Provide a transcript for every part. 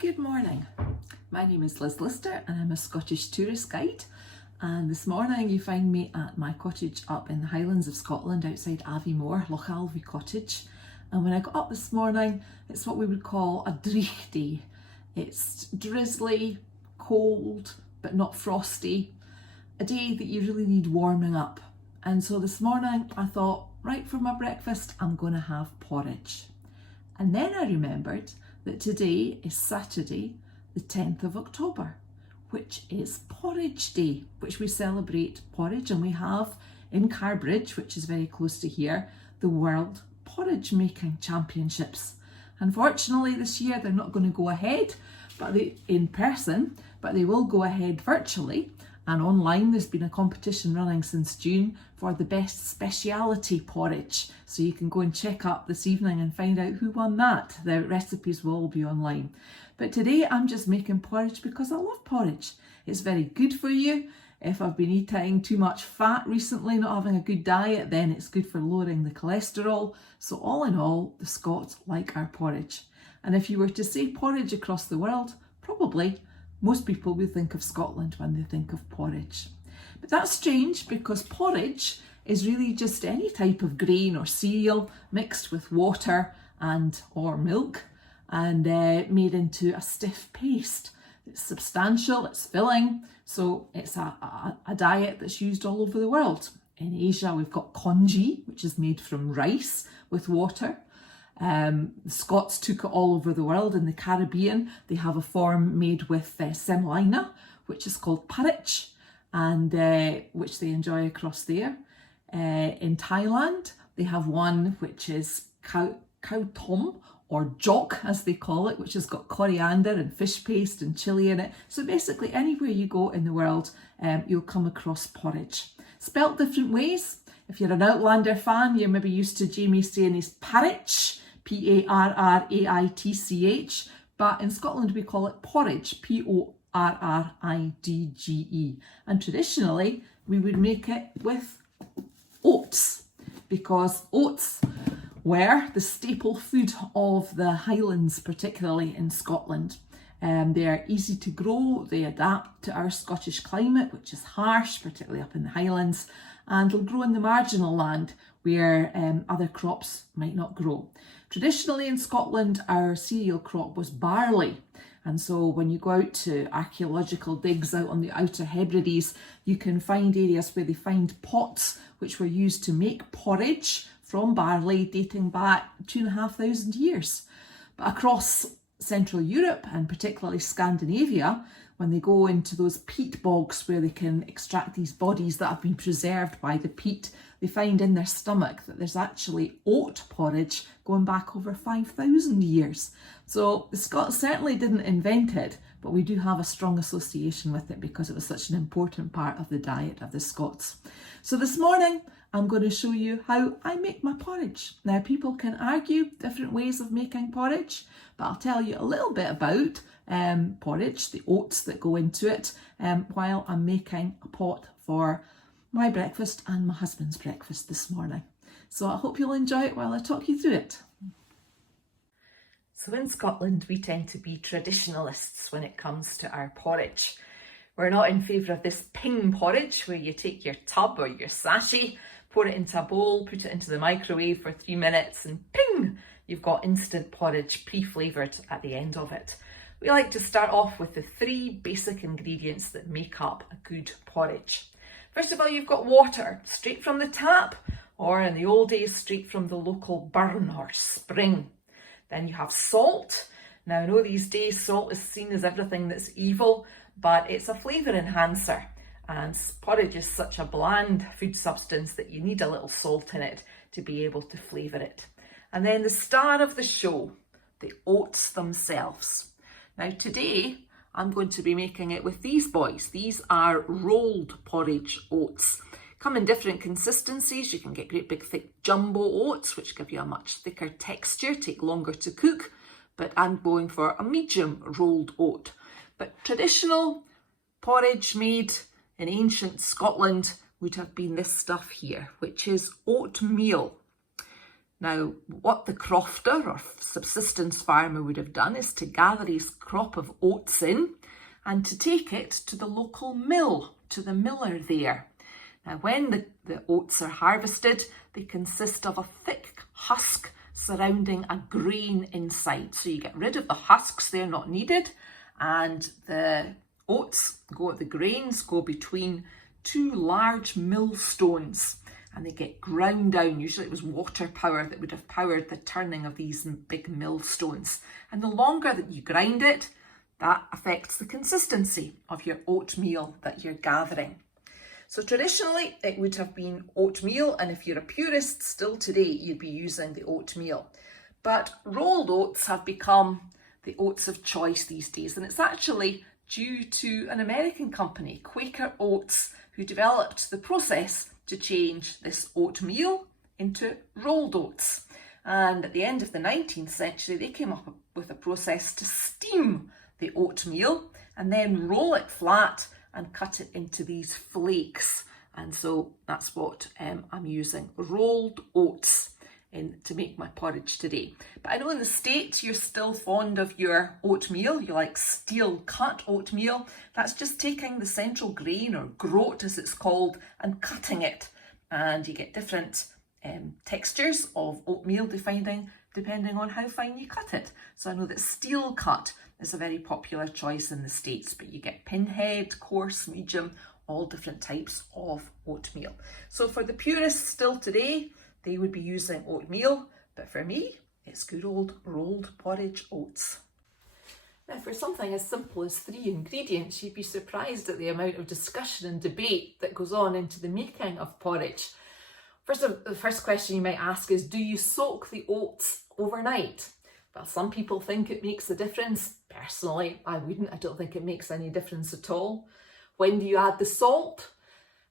Good morning. My name is Liz Lister and I'm a Scottish tourist guide, and this morning you find me at my cottage up in the Highlands of Scotland outside Aviemore, Loch Alvie Cottage. And when I got up this morning, it's what we would call a dreich day. It's drizzly, cold, but not frosty. A day that you really need warming up. And so this morning I thought, right, for my breakfast, I'm going to have porridge. And then I remembered that today is Saturday, the 10th of October, which is Porridge Day, which we celebrate porridge, and we have in Carbridge, which is very close to here, the World Porridge Making Championships. Unfortunately, this year they're not going to go ahead in person, but they will go ahead virtually. And online, there's been a competition running since June for the best speciality porridge. So you can go and check up this evening and find out who won that. The recipes will all be online. But today I'm just making porridge because I love porridge. It's very good for you. If I've been eating too much fat recently, not having a good diet, then it's good for lowering the cholesterol. So all in all, the Scots like our porridge. And if you were to say porridge across the world, probably most people would think of Scotland when they think of porridge. But that's strange because porridge is really just any type of grain or cereal mixed with water or milk and made into a stiff paste. It's substantial, it's filling, so it's a diet that's used all over the world. In Asia, we've got congee, which is made from rice with water. The Scots took it all over the world. In the Caribbean, they have a form made with semolina, which is called porridge, and which they enjoy across there. In Thailand, they have one which is cow tom, or jok as they call it, which has got coriander and fish paste and chilli in it. So basically anywhere you go in the world, you'll come across porridge. Spelt different ways. If you're an Outlander fan, you're maybe used to Jamie saying his Parritch, P-A-R-R-A-I-T-C-H, but in Scotland we call it porridge, P-O-R-R-I-D-G-E. And traditionally we would make it with oats, because oats were the staple food of the Highlands, particularly in Scotland. They are easy to grow, they adapt to our Scottish climate, which is harsh, particularly up in the Highlands, and they'll grow in the marginal land where other crops might not grow. Traditionally in Scotland, our cereal crop was barley. And so when you go out to archaeological digs out on the Outer Hebrides, you can find areas where they find pots which were used to make porridge from barley dating back 2,500 years. But across Central Europe and particularly Scandinavia, when they go into those peat bogs where they can extract these bodies that have been preserved by the peat, they find in their stomach that there's actually oat porridge going back over 5,000 years. So the Scots certainly didn't invent it, but we do have a strong association with it because it was such an important part of the diet of the Scots. So this morning, I'm going to show you how I make my porridge. Now, people can argue different ways of making porridge, but I'll tell you a little bit about porridge, the oats that go into it, while I'm making a pot for my breakfast and my husband's breakfast this morning. So I hope you'll enjoy it while I talk you through it. So in Scotland, we tend to be traditionalists when it comes to our porridge. We're not in favour of this ping porridge where you take your tub or your sachet, pour it into a bowl, put it into the microwave for 3 minutes and ping, you've got instant porridge pre-flavoured at the end of it. We like to start off with the 3 basic ingredients that make up a good porridge. First of all, you've got water, straight from the tap, or in the old days, straight from the local burn or spring. Then you have salt. Now, I know these days salt is seen as everything that's evil, but it's a flavour enhancer. And porridge is such a bland food substance that you need a little salt in it to be able to flavour it. And then the star of the show, the oats themselves. Now today, I'm going to be making it with these boys. These are rolled porridge oats. Come in different consistencies. You can get great big thick jumbo oats, which give you a much thicker texture, take longer to cook, but I'm going for a medium rolled oat. But traditional porridge made in ancient Scotland would have been this stuff here, which is oatmeal. Now, what the crofter or subsistence farmer would have done is to gather his crop of oats in and to take it to the local mill, to the miller there. Now, when the oats are harvested, they consist of a thick husk surrounding a grain inside. So you get rid of the husks, they're not needed, and the grains go between two large millstones and they get ground down. Usually it was water power that would have powered the turning of these big millstones. And the longer that you grind it, that affects the consistency of your oatmeal that you're gathering. So traditionally it would have been oatmeal, and if you're a purist still today, you'd be using the oatmeal. But rolled oats have become the oats of choice these days, and it's actually due to an American company, Quaker Oats, who developed the process to change this oatmeal into rolled oats. And at the end of the 19th century, they came up with a process to steam the oatmeal and then roll it flat and cut it into these flakes. And so that's what I'm using, rolled oats, to make my porridge today. But I know in the States you're still fond of your oatmeal. You like steel cut oatmeal. That's just taking the central grain, or groat as it's called, and cutting it. And you get different textures of oatmeal depending on how fine you cut it. So I know that steel cut is a very popular choice in the States, but you get pinhead, coarse, medium, all different types of oatmeal. So for the purists still today, they would be using oatmeal, but for me, it's good old rolled porridge oats. Now, for something as simple as 3 ingredients, you'd be surprised at the amount of discussion and debate that goes on into the making of porridge. The first question you might ask is, do you soak the oats overnight? Well, some people think it makes a difference. Personally, I wouldn't. I don't think it makes any difference at all. When do you add the salt?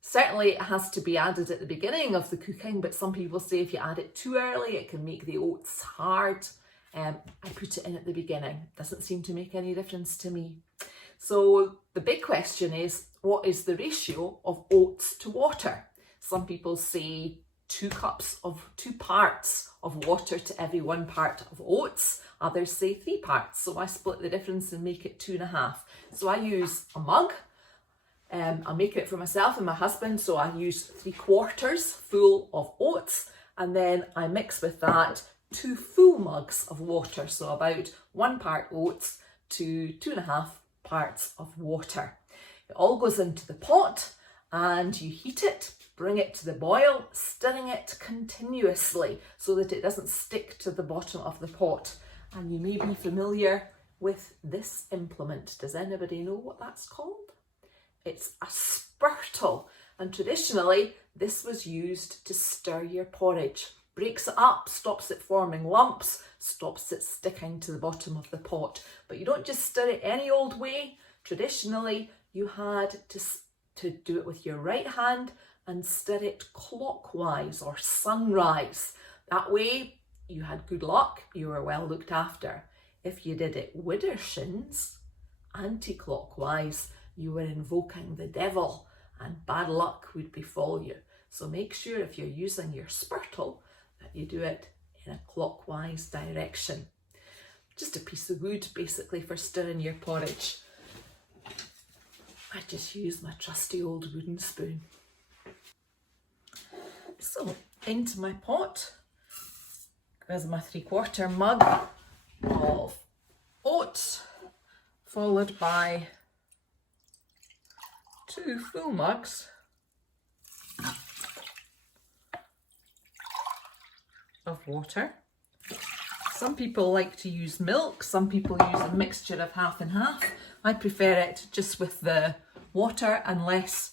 Certainly it has to be added at the beginning of the cooking, but some people say if you add it too early, it can make the oats hard. I put it in at the beginning. Doesn't seem to make any difference to me. So the big question is, what is the ratio of oats to water? Some people say 2 parts of water to every 1 part of oats. Others say 3 parts. So I split the difference and make it 2.5. So I use a mug. I'll make it for myself and my husband. So I use 3/4 full of oats, and then I mix with that 2 full mugs of water. So about 1 part oats to 2.5 parts of water. It all goes into the pot and you heat it. Bring it to the boil, stirring it continuously so that it doesn't stick to the bottom of the pot. And you may be familiar with this implement. Does anybody know what that's called? It's a spurtle, and traditionally this was used to stir your porridge. Breaks it up, stops it forming lumps, stops it sticking to the bottom of the pot. But you don't just stir it any old way. Traditionally, you had to do it with your right hand and stir it clockwise or sunrise. That way you had good luck, you were well looked after. If you did it widdershins, anti-clockwise, you were invoking the devil and bad luck would befall you. So make sure if you're using your spurtle that you do it in a clockwise direction. Just a piece of wood basically for stirring your porridge. I just use my trusty old wooden spoon. So into my pot goes my 3/4 mug of oats, followed by 2 full mugs of water. Some people like to use milk, some people use a mixture of half and half. I prefer it just with the water unless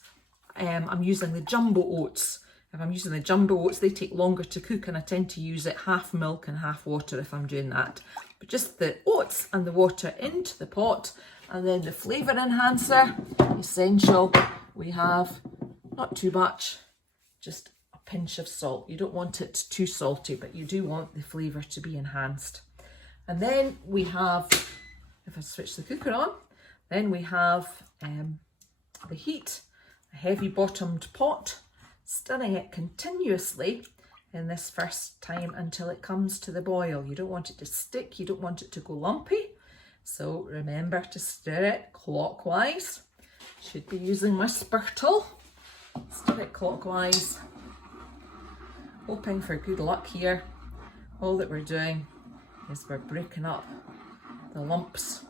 I'm using the jumbo oats. If I'm using the jumbo oats, they take longer to cook and I tend to use it half milk and half water if I'm doing that. But just the oats and the water into the pot, and then the flavour enhancer, essential. We have not too much, just a pinch of salt. You don't want it too salty, but you do want the flavour to be enhanced. And then we have, if I switch the cooker on, then we have the heat, a heavy bottomed pot, stirring it continuously in this first time until it comes to the boil. You don't want it to stick, you don't want it to go lumpy. So remember to stir it clockwise. Should be using my spurtle. Stir it clockwise. Hoping for good luck here. All that we're doing is we're breaking up the lumps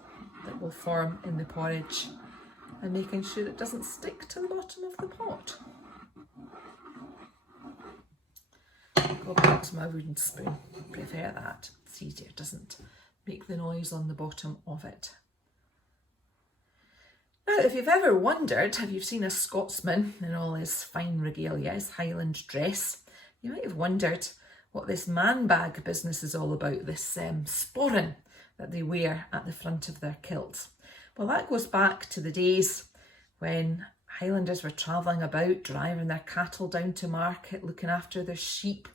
that will form in the porridge and making sure it doesn't stick to the bottom of the pot. Go back to my wooden spoon. Prefer that. It's easier. It doesn't make the noise on the bottom of it. Now, if you've ever wondered, have you seen a Scotsman in all his fine regalia, his Highland dress, you might have wondered what this man bag business is all about, this sporran that they wear at the front of their kilts. Well, that goes back to the days when Highlanders were travelling about, driving their cattle down to market, looking after their sheep,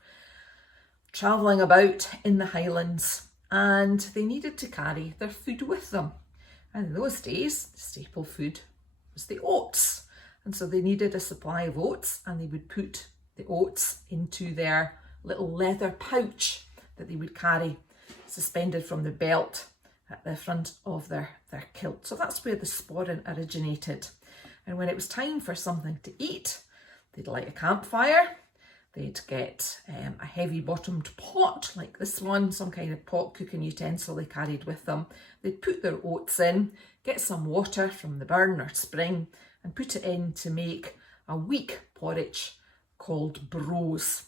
travelling about in the Highlands, and they needed to carry their food with them. And in those days, the staple food was the oats. And so they needed a supply of oats, and they would put the oats into their little leather pouch that they would carry suspended from their belt at the front of their kilt. So that's where the sporran originated. And when it was time for something to eat, they'd light a campfire, they'd get a heavy bottomed pot like this one, some kind of pot cooking utensil they carried with them. They'd put their oats in, get some water from the burn or spring and put it in to make a weak porridge called brose.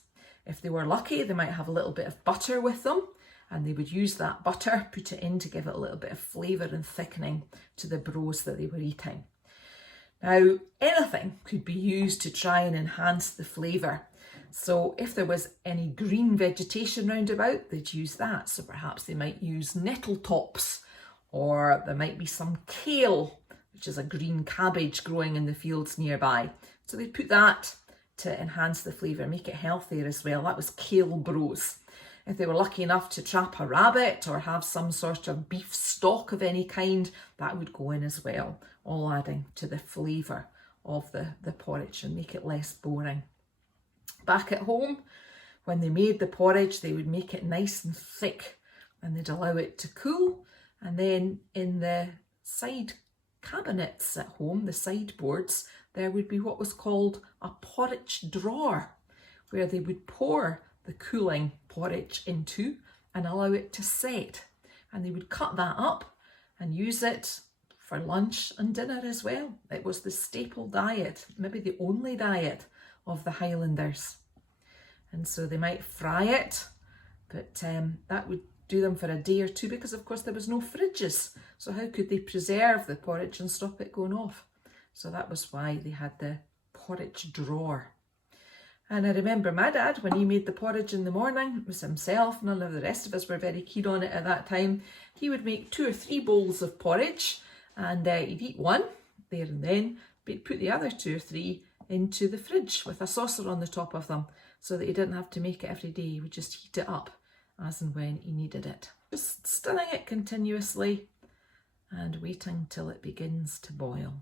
If they were lucky, they might have a little bit of butter with them, and they would use that butter, put it in to give it a little bit of flavour and thickening to the brose that they were eating. Now, anything could be used to try and enhance the flavour. So if there was any green vegetation round about, they'd use that. So perhaps they might use nettle tops, or there might be some kale, which is a green cabbage growing in the fields nearby. So they'd put that to enhance the flavour, make it healthier as well. That was kale brose. If they were lucky enough to trap a rabbit or have some sort of beef stock of any kind, that would go in as well, all adding to the flavour of the porridge and make it less boring. Back at home, when they made the porridge, they would make it nice and thick and they'd allow it to cool. And then in the side cabinets at home, the sideboards, there would be what was called a porridge drawer, where they would pour the cooling porridge into and allow it to set. And they would cut that up and use it for lunch and dinner as well. It was the staple diet, maybe the only diet of the Highlanders. And so they might fry it, but that would do them for a day or two because of course there was no fridges. So how could they preserve the porridge and stop it going off? So that was why they had the porridge drawer. And I remember my dad, when he made the porridge in the morning, it was himself, none of the rest of us were very keen on it at that time. He would make 2 or 3 bowls of porridge and he'd eat one there and then, but he'd put the other 2 or 3 into the fridge with a saucer on the top of them so that he didn't have to make it every day. He would just heat it up as and when he needed it. Just stirring it continuously and waiting till it begins to boil.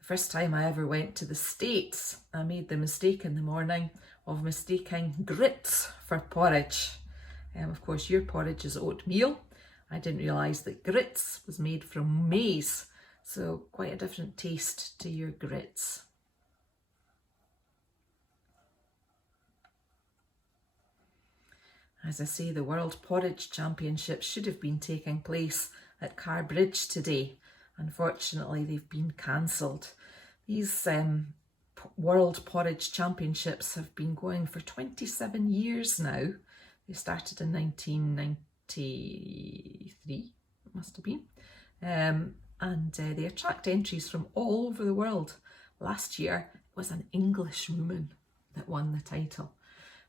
First time I ever went to the States, I made the mistake in the morning of mistaking grits for porridge. Of course, your porridge is oatmeal. I didn't realise that grits was made from maize, so quite a different taste to your grits. As I say, the World Porridge Championships should have been taking place at Carbridge today. Unfortunately, they've been cancelled. These World Porridge Championships have been going for 27 years now. They started in 1993, it must have been. And they attract entries from all over the world. Last year, it was an English woman that won the title.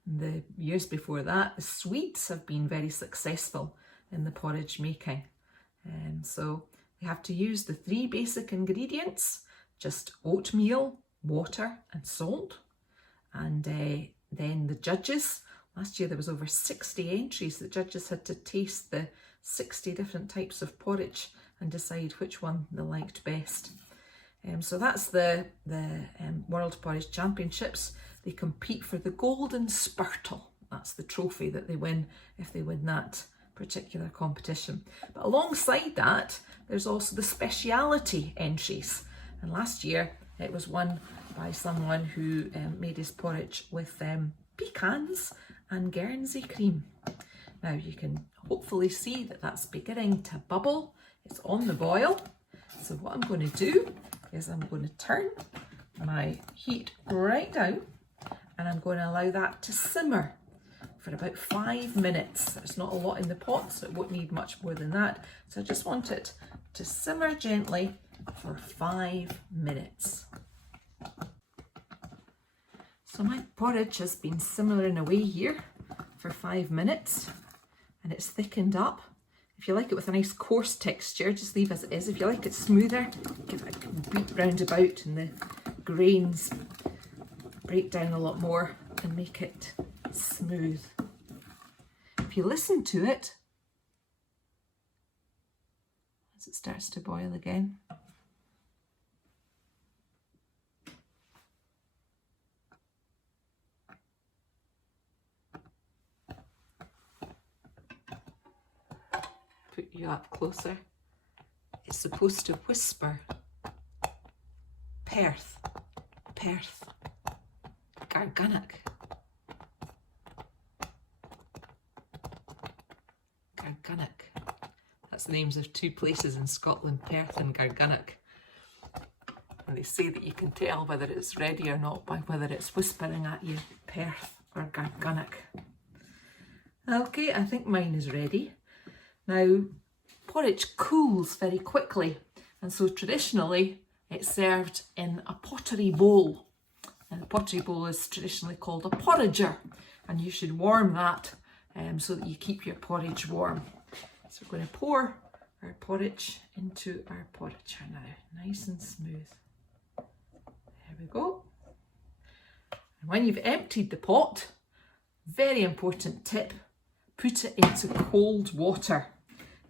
And the years before that, the Swedes have been very successful in the porridge making. So you have to use the 3 basic ingredients, just oatmeal, water and salt. And then the judges, last year there was over 60 entries. The judges had to taste the 60 different types of porridge and decide which one they liked best. So that's the World Porridge Championships. They compete for the Golden Spurtle. That's the trophy that they win if they win that particular competition. But alongside that, there's also the speciality entries. And last year it was won by someone who made his porridge with pecans and Guernsey cream. Now you can hopefully see that that's beginning to bubble. It's on the boil. So what I'm going to do is I'm going to turn my heat right down and I'm going to allow that to simmer for about 5 minutes. There's not a lot in the pot, so it won't need much more than that. So I just want it to simmer gently for 5 minutes. So my porridge has been simmering away here for 5 minutes and it's thickened up. If you like it with a nice coarse texture, just leave as it is. If you like it smoother, give it a beat round about and the grains break down a lot more and make it smooth. If you listen to it as it starts to boil again, put you up closer, it's supposed to whisper, Perth, Perth, Gargunnock, Gargunnock. That's the names of 2 places in Scotland, Perth and Gargunnock. And they say that you can tell whether it's ready or not by whether it's whispering at you, Perth or Gargunnock. Okay, I think mine is ready. Now, porridge cools very quickly, and so traditionally it's served in a pottery bowl. And the pottery bowl is traditionally called a porringer, and you should warm that so that you keep your porridge warm. So we're going to pour our porridge into our porringer now, nice and smooth. There we go. And when you've emptied the pot, very important tip, put it into cold water.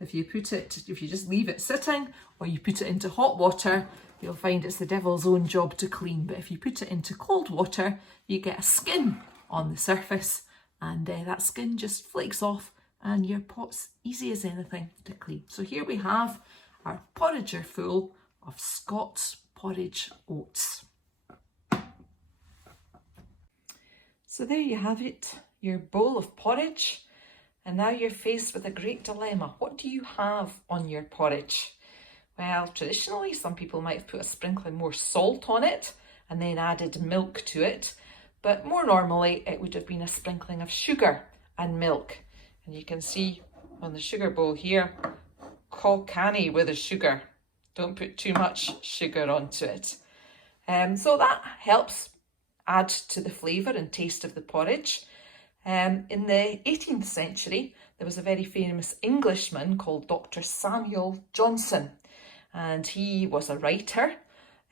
If you just leave it sitting or you put it into hot water, you'll find it's the devil's own job to clean. But if you put it into cold water, you get a skin on the surface and that skin just flakes off and your pot's easy as anything to clean. So here we have our porringer full of Scots porridge oats. So there you have it, your bowl of porridge. And now you're faced with a great dilemma. What do you have on your porridge? Well, traditionally, some people might have put a sprinkling more salt on it and then added milk to it. But more normally, it would have been a sprinkling of sugar and milk. And you can see on the sugar bowl here, caw canny with the sugar. Don't put too much sugar onto it. So that helps add to the flavour and taste of the porridge. In the 18th century, there was a very famous Englishman called Dr. Samuel Johnson, and he was a writer.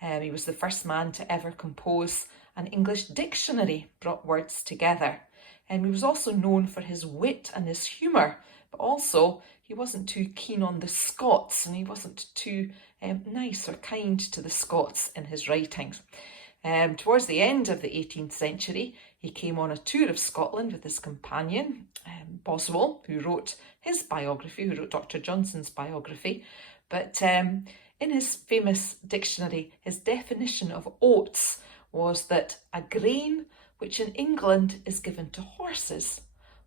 He was the first man to ever compose an English dictionary, brought words together. And he was also known for his wit and his humour, but also he wasn't too keen on the Scots, and he wasn't too nice or kind to the Scots in his writings. Towards the end of the 18th century, he came on a tour of Scotland with his companion, Boswell, who wrote his biography, who wrote Dr. Johnson's biography. But in his famous dictionary, his definition of oats was that a grain which in England is given to horses,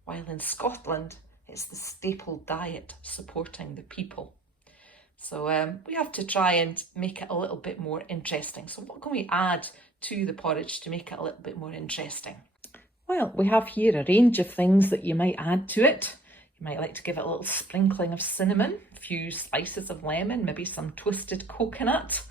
while in Scotland it's the staple diet supporting the people. So we have to try and make it a little bit more interesting. So what can we add to the porridge to make it a little bit more interesting? Well, we have here a range of things that you might add to it. You might like to give it a little sprinkling of cinnamon, a few slices of lemon, maybe some twisted coconut,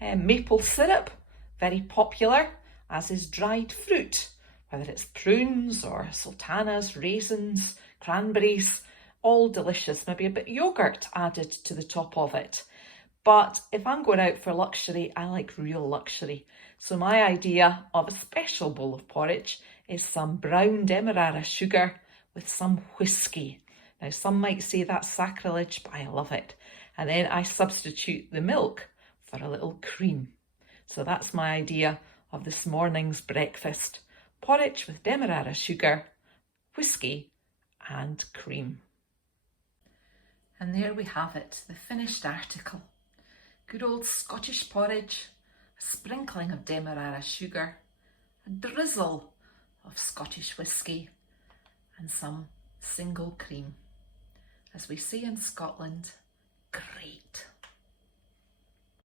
maple syrup, very popular, as is dried fruit, whether it's prunes or sultanas, raisins, cranberries, all delicious. Maybe a bit of yogurt added to the top of it. But if I'm going out for luxury, I like real luxury. So my idea of a special bowl of porridge is some brown demerara sugar with some whiskey. Now some might say that's sacrilege, but I love it. And then I substitute the milk for a little cream. So that's my idea of this morning's breakfast. Porridge with demerara sugar, whiskey and cream. And there we have it, the finished article. Good old Scottish porridge, a sprinkling of demerara sugar, a drizzle of Scottish whiskey and some single cream. As we say in Scotland, great.